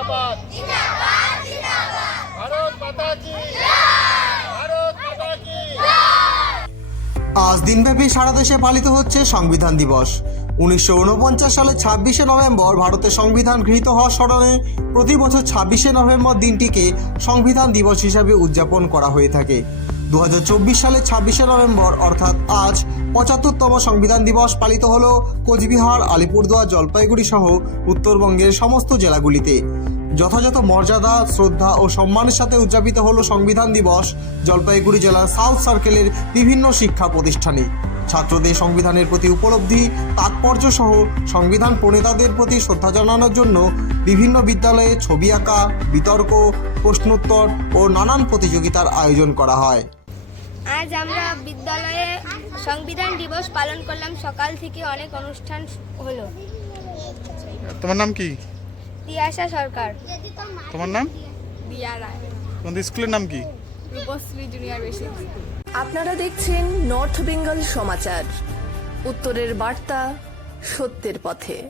জিন্দাবাদ। ভারত মাতা কি? আজ দিনব্যাপী সারা দেশে পালিত হচ্ছে সংবিধান দিবস। উনিশশো উনপঞ্চাশ সালে ছাব্বিশে নভেম্বর ভারতের সংবিধান গৃহীত হওয়ার স্মরণে প্রতি বছর ছাব্বিশে নভেম্বর দিনটিকে সংবিধান দিবস হিসাবে উদযাপন করা হয়ে থাকে। দু হাজার চব্বিশ সালে ছাব্বিশে নভেম্বর, অর্থাৎ আজ, পঁচাত্তরতম সংবিধান দিবস পালিত হল কোচবিহার, আলিপুরদুয়ার, জলপাইগুড়ি সহ উত্তরবঙ্গের সমস্ত জেলাগুলিতে। যথাযথ মর্যাদা, শ্রদ্ধা ও সম্মানের সাথে উদযাপিত হলো সংবিধান দিবস জলপাইগুড়ি জেলার সাউথ সার্কেলের বিভিন্ন শিক্ষা প্রতিষ্ঠানে। ছাত্রদের সংবিধানের প্রতি উপলব্ধি, তাৎপর্য সহ সংবিধান প্রণেতাদের প্রতি শ্রদ্ধা জানানোর জন্য বিভিন্ন বিদ্যালয়ে ছবি আঁকা, বিতর্ক, প্রশ্নোত্তর ও নানান প্রতিযোগিতার আয়োজন করা হয়। আজ আমরা বিদ্যালয়ে সংবিধান দিবস পালন করলাম। সকাল থেকে অনেক অনুষ্ঠান হলো। তোমার নাম কি? তিয়াশা সরকার। তোমার নাম? দিয়া রায়। তোমাদের স্কুলের নাম কি? রূপশ্রী জুনিয়র বেসিক আপনারা দেখছেন নর্থ বেঙ্গল সমাচার। উত্তরের বার্তা সত্যের পথে।